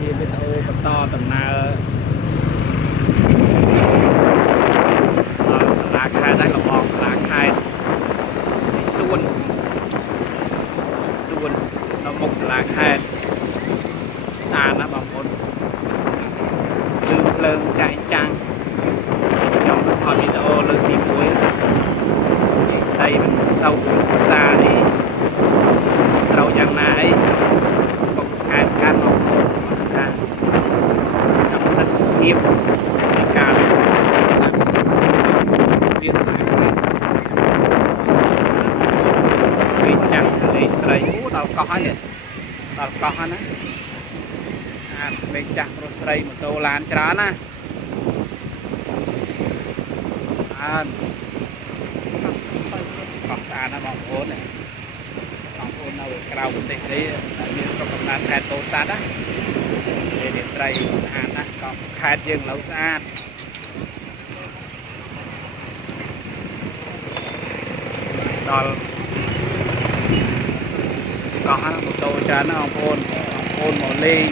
ជាវីដេអូបន្តដំណើរសាលាខេត្តដែរលបងសាលាខេត្តសួននៅមុខសាលាខេត្តស្អាតណាស់បងប្អូនគឺភ្លើងចែកចាំងខ្ញុំទៅថតវីដេអូលើកទី1នេះស្ដីមិនសូវភាសានេះត្រូវយ៉ាងណាអីក៏ខេត្តកាន់បងប្អូនថាចាំទឹកភាពនៃការវាស្អាតវិញចាំងលេខស្រីអូដល់កោះហើយដល់កោះហើយណាមេចាស់ប្រុសស្រីម៉ូតូឡានច្រើនណាកោះស្អាតណាបងប្អូនបងប្អូននៅក្រៅប្រទេសនេះមានស្រុកកំណើតខេត្តពោធិ៍សាត់ណាមានរាត្រីស្អាតណាស់កោះខេត្តយើងនៅស្អាតដល់កោះណាម៉ូតូច្រើនណាបងប្អូនមកលេង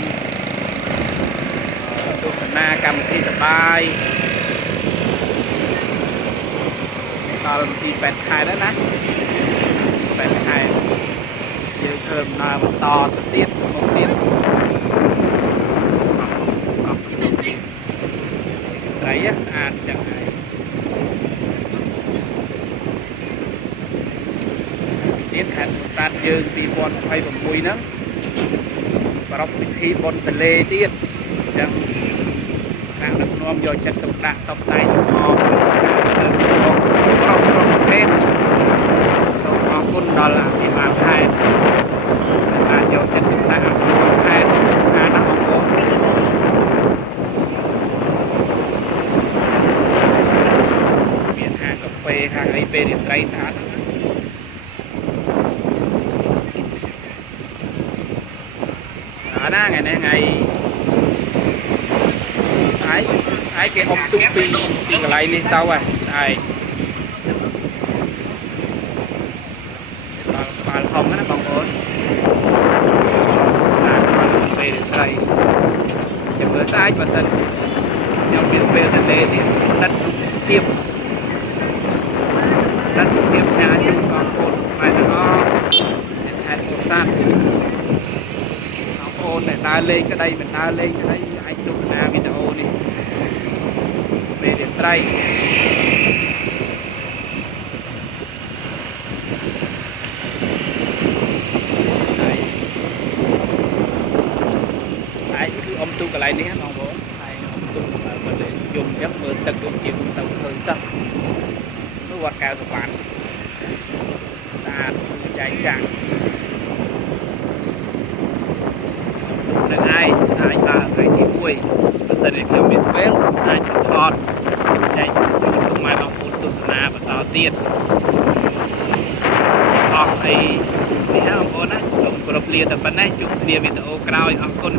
ទស្សនាកម្មវិធីសប្បាយដល់ទី8ខែแล้วណា8ខែយើងធ្វើដំណើរបន្តទៅទៀតមកទៀតត្រីស្អាតចឹងហើយទៀតខេត្តពោធិ៍សាត់យើង2026ហ្នឹងប្រពៃពិធីបុណ្យទន្លេទៀតចឹងខាងដឹកនាំយកចិត្តទុកដាក់តបតែងមកប្រពប្រភេទសូមអរគុណដល់អភិបាលខេត្តបានយកចិត្តទុកដាក់អភិបាលខេត្តស្អាតណាស់បងប្អូនមានហាងកាហ្វេហាងអីពេលរាត្រីស្អាតណាស់ណាថ្ងៃស្អែកគេអុំទុកពីកន្លែងនេះទៅហ่ะស្អែកដល់ក្បាលធំណាបងប្អូនស្អាតដល់ពេលត្រីចាំមើលស្អែកបើសិនខ្ញុំមានពេលទៅលេទៀតដិតភាពញ៉ាជូនបងប្អូនហើយទាំងអស់ខេត្តពោធិ៍សាត់អូនអ្នកដើរលេងក្តីមិនដើរលេងក្តីអាចទស្សនាវីដេអូនេះពេលរាត្រីហើយគឺអុំទូកន្លែងនេះបងប្អូនហើយអុំទូកបើលេងយំអញ្ចឹងមើលទឹកដូចជាមិនសូវឃើញសោះនោះវត្តកែវសវណ្ណស្អាតចែកចាំងនឹងឯងអាចដើរថ្ងៃទី1បើសិនជាខ្ញុំមានពេលអាចថតចែកទៅម៉ែបងប្អូនទស្សនាបន្តទៀតអស់អីនេះបងប្អូនណាសូមគោរពលាតែប៉ុណ្ណេះជួបគ្នាវីដេអូក្រោយអរគុណ